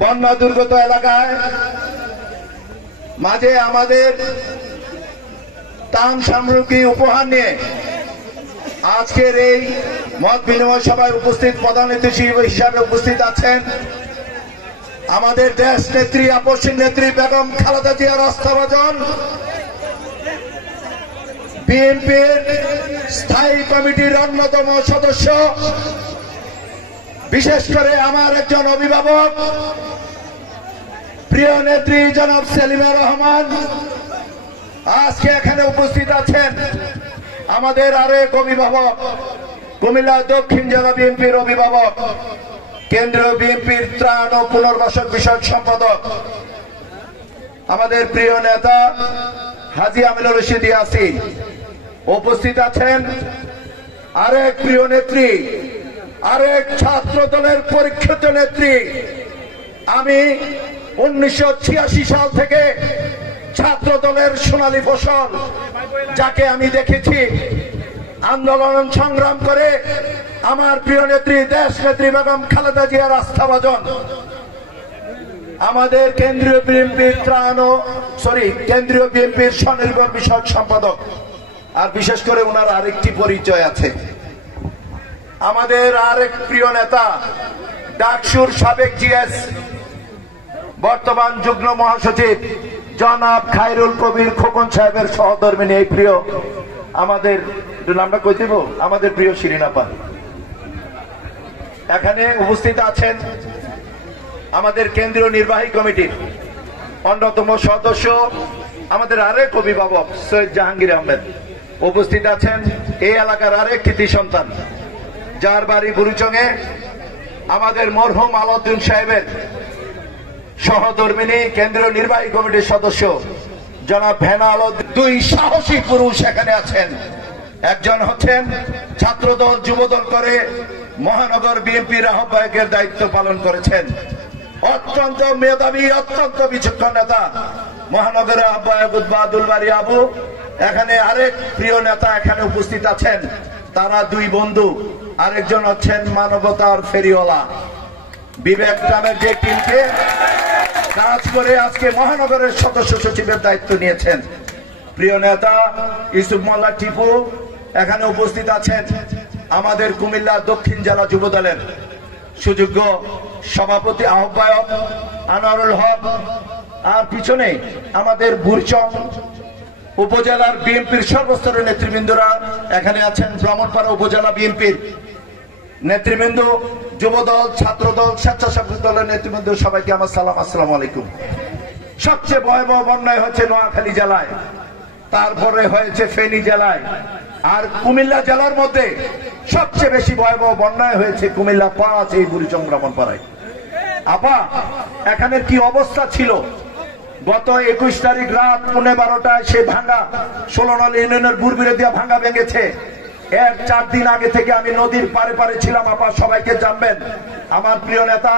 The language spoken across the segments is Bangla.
বন্যা দুর্গত এলাকায় মাঝে আমাদের ত্রাণ সামগ্রী উপহার নিয়ে আজকের এই মত বিনিময় সভায় উপস্থিত প্রধান অতিথি হিসাবে উপস্থিত আছেন আমাদের দেশ নেত্রী আপসী নেত্রী বেগম খালেদা জিয়ার আস্থাভাজন, বিএনপির স্থায়ী কমিটির অন্যতম সদস্য, বিশেষ করে আমার একজন অভিভাবক প্রিয় নেত্রী জনাব সেলিমা রহমান। আজকে এখানে উপস্থিত আছেন আমাদের আরেক অভিভাবক, কুমিল্লা দক্ষিণ জেলা বিএনপির অভিভাবক, কেন্দ্রীয় বিএনপির ত্রাণ ও পুনর্বাসন বিষয়ক সম্পাদক আমাদের প্রিয় নেতা হাজী আমিনুর রশিদ ইয়াসিন। উপস্থিত আছেন আরেক প্রিয় নেত্রী, আরেক ছাত্র দলের পরীক্ষিত নেত্রী। আমি 1986 সাল থেকে ছাত্র দলের সোনালী ফসল, যাকে আমি দেখেছি আন্দোলন সংগ্রাম করে আমার প্রিয় নেত্রী দেশ নেত্রী বেগম খালেদা জিয়ার আস্থাভাজন, আমাদের কেন্দ্রীয় বিএনপির কেন্দ্রীয় বিএনপির স্বনির্ভর বিষয়ক সম্পাদক। আর বিশেষ করে ওনার আরেকটি পরিচয় আছে, আমাদের আরেক প্রিয় নেতা ডাকসুর সাবেক জিএস, বর্তমান যুগ্ম মহাসচিব জনাব খায়রুল কবির খোকন সাহেবের সহধর্মিনী, এই প্রিয় আমাদের নামটা কই দেব, আমাদের প্রিয় শিরিন আপা। এখানে উপস্থিত আছেন আমাদের কেন্দ্রীয় নির্বাহী কমিটির অন্যতম সদস্য, আমাদের আরেক অভিভাবক সৈয়দ জাহাঙ্গীর আহমেদ। উপস্থিত আছেন এই এলাকার আরেক কৃতি সন্তান, যার বাড়ি বুড়িচংয়ে, আমাদের মরহুম আলাউদ্দিন সাহেবের সহধর্মিনী কেন্দ্রীয় নির্বাহী কমিটির সদস্য জনাব ভেনা আলাউদ্দিন। দুই সাহসী পুরুষ এখানে আছেন, একজন হচ্ছেন ছাত্রদল যুবদল করে মহানগর বিএনপির আহ্বায়কের দায়িত্ব পালন করেছেন, অত্যন্ত মেধাবী, অত্যন্ত বিচক্ষণ নেতা মহানগরের আহ্বায়ক উদ্বাদুল বাড়ি আবু। এখানে আরেক প্রিয় নেতা এখানে উপস্থিত আছেন, তারা দুই বন্ধু, আরেকজন হচ্ছেন মানবতার ফেরিওয়ালা বিবেক নামের যে টিমকে কাজ করে আজকে মহানগরের সদস্য সচিবের দায়িত্ব নিয়েছেন প্রিয় নেতা ইউসুফ মোল্লা টিপু। এখানে উপস্থিত আছেন আমাদের কুমিল্লা দক্ষিণ জেলা যুব দলের সুযোগ্য সভাপতি আহ্বায়ক আনোয়ারুল হক। আর পিছনে আমাদের বুড়িচং উপজেলার বিএনপির সর্বস্তরের নেতৃবৃন্দরা এখানে আছেন, ব্রাহ্মণপাড়া উপজেলা বিএনপির নেতৃবৃন্দ, যুবদল, ছাত্রদল, স্বেচ্ছাসেবক দলের নেতৃবৃন্দ, সবাইকে আমার সালাম, আসসালামু আলাইকুম। সবচেয়ে ভয়াবহ বন্যায় হচ্ছে নোয়াখালী জেলায়, তারপরে হয়েছে ফেনী জেলায়, আর কুমিল্লা জেলার মধ্যে সবচেয়ে বেশি ভয়াবহ বন্যায় হয়েছে কুমিল্লা 5 এই বুড়িচং ব্রাহ্মণপাড়ায়। আপা, এখানের কি অবস্থা ছিল গত 21 তারিখ রাত 12:15টায় সে ভাঙ্গা 16 নং ইউনিয়নের বুরবিরে দিয়া ভাঙ্গা ভেঙেছে। এর 4 দিন আগে থেকে আমি নদীর পারে পারে ছিলাম। আপা, সবাইকে জানবেন, আমার প্রিয় নেতা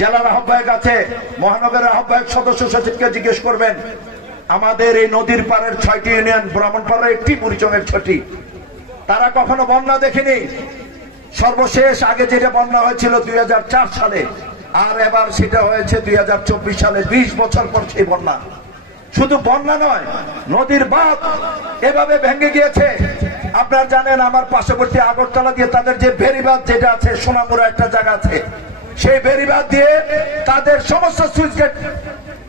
জেলার আহ্বায়ক আছে, মহানগরের আহ্বায়ক সদস্য সচিবকে জিজ্ঞেস করবেন, আমাদের এই নদীর পারের 6টি ইউনিয়ন, ব্রাহ্মণপাড়ার একটি, বুড়িচংয়ের 6টি, তারা কখনো বন্যা দেখেনি। সর্বশেষ আগে যেটা বন্যা হয়েছিল 2004 সালে, আর এবার সেটা হয়েছে 2024 সালে, 20 বছর পর সেই বন্যা। শুধু বন্যা নয়, নদীর বাঁধ এভাবে ভেঙে গিয়েছে। আপনারা জানেন আমার পার্শ্ববর্তী আগরতলা দিয়ে তাদের যে বেড়িবাঁধ যেটা আছে, সোনামুড়া একটা জায়গা আছে, সেই বেড়িবাঁধ দিয়ে তাদের সমস্ত সুইচ গেট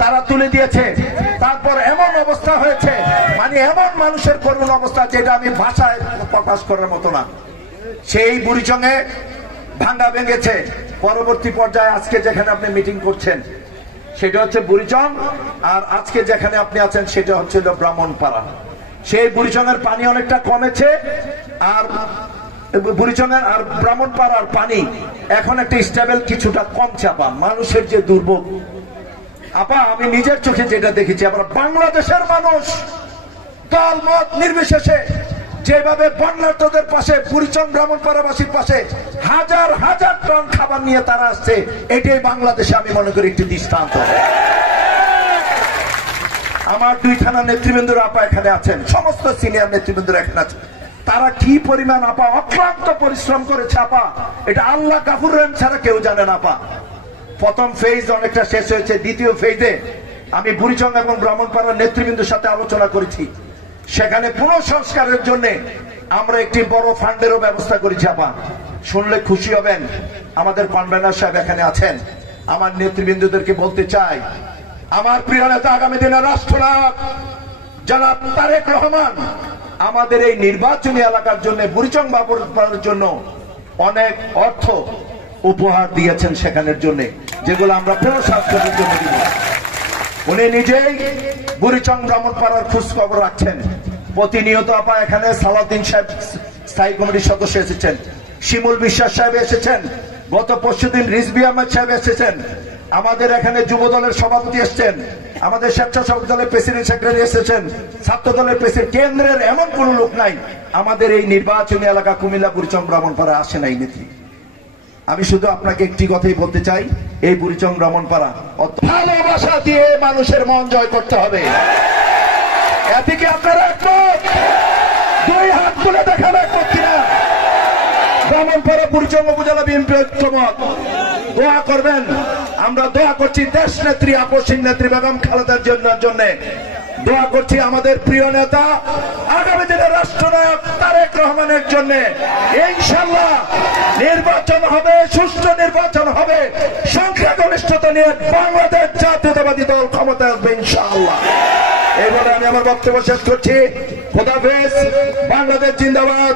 তারা তুলে দিয়েছে। তারপর এমন অবস্থা হয়েছে, মানে এমন মানুষের করুণ অবস্থা যেটা আমি ভাষায় প্রকাশ করার মতো না। সেই বুড়িচংয়ে ভাঙ্গা ভেঙেছে। পরবর্তী পর্যায়ে আজকে যেখানে আপনি মিটিং করছেন সেটা হচ্ছে বুড়িচং, আর আজকে যেখানে আপনি আছেন সেটা হচ্ছে ব্রাহ্মণপাড়া। সেই বুড়িচংয়ের পানি অনেকটা কমেছে, আর বুড়িচংয়ের আর ব্রাহ্মণপাড়ার পানি এখন একটা স্টেবল কিছুটা কমছে। আপা, মানুষের যে দুর্ভোগ, আপা আমি নিজের চোখে যেটা দেখেছি, আমরা বাংলাদেশের মানুষ দল মত নির্বিশেষে যেভাবে বন্যার্তদের পাশে, বুড়িচং ব্রাহ্মণপাড়াবাসীর পাশে হাজার হাজার টন খাবার নিয়ে তারা আসছে, এটাই বাংলাদেশে আমি মনে করি একটি দৃষ্টান্ত। আমার 2 থানা নেতৃবৃন্দরা আপা এখানে আছেন, সমস্ত সিনিয়র নেতৃবৃন্দরা এখানে আছেন, তারা কি পরিমাণ আপা অক্লান্ত পরিশ্রম করেছে আপা, এটা আল্লাহ গাফুর রহিম ছাড়া কেউ জানে না আপা। প্রথম ফেজ অনেকটা শেষ হয়েছে, দ্বিতীয় ফেজে আমি বুড়িচং এবং ব্রাহ্মণপাড়ার নেতৃবৃন্দের সাথে আলোচনা করেছি। সেখানে পুনঃসংস্কারের জন্য আমরা একটি বড় ফান্ডেরও ব্যবস্থা করেছি। আপা শুনলে খুশি হবেন, আমাদের কনভেনর সাহেব এখানে আছেন। আমার নেতৃবৃন্দদেরকে বলতে চাই, আমার প্রিয় নেতা আগামী দিনের রাষ্ট্রনায়ক জনাব তারেক রহমান আমাদের এই নির্বাচনী এলাকার জন্য, বুড়িচং ব্রাহ্মণপাড়ার জন্য অনেক অর্থ উপহার দিয়েছেন সেখানের জন্য, যেগুলো আমরা পুনঃসংস্কারের জন্য দিব। উনি নিজেই বুড়িচং ব্রাহ্মণপাড়ার খোঁজ খবর রাখছেন প্রতিনিয়ত। আপা এখানে সালাউদ্দিন সাহেব স্থায়ী কমিটির সদস্য এসেছেন, শিমুল বিশ্বাস সাহেব এসেছেন, গত পরশুদিন রিজভী আহমেদ সাহেব এসেছেন, আমাদের এখানে যুব দলের সভাপতি এসেছেন, আমাদের স্বেচ্ছাসেবক দলের প্রেসিডেন্ট সেক্রেটারি এসেছেন, ছাত্র দলের প্রেসিডেন্ট, কেন্দ্রের এমন কোন লোক নাই আমাদের এই নির্বাচনী এলাকা কুমিল্লা বুড়িচং ব্রাহ্মণপাড়া আসে নাই নেত্রী। আমি শুধু আপনাকে একটি কথাই বলতে চাই, এই বুড়িচং ব্রাহ্মণপাড়া ভালোবাসা দিয়ে মানুষের মন জয় করতে হবে। এদিকে আপনারা একমত? দুই হাত তুলে দেখান একমত কিনা? ব্রাহ্মণপাড়া বুড়িচং উপজেলা বিএনপি ঐক্যমত। দোয়া করবেন, আমরা দোয়া করছি দেশ নেত্রী আপসীন নেত্রী বেগম খালেদার জন্য, দোয়া করছি আমাদের প্রিয় নেতা আগামী দিনের রাষ্ট্রনায়ক তারেক রহমানের জন্য। ইনশাআল্লাহ নির্বাচন হবে, সুষ্ঠু নির্বাচন হবে, সংখ্যাগরিষ্ঠতা নিয়ে বাংলাদেশ জাতীয়তাবাদী দল ক্ষমতায় আসবে ইনশাআল্লাহ। এই বলে আমি আমার বক্তব্য শেষ করছি। খোদাফেজ। বাংলাদেশ জিন্দাবাদ।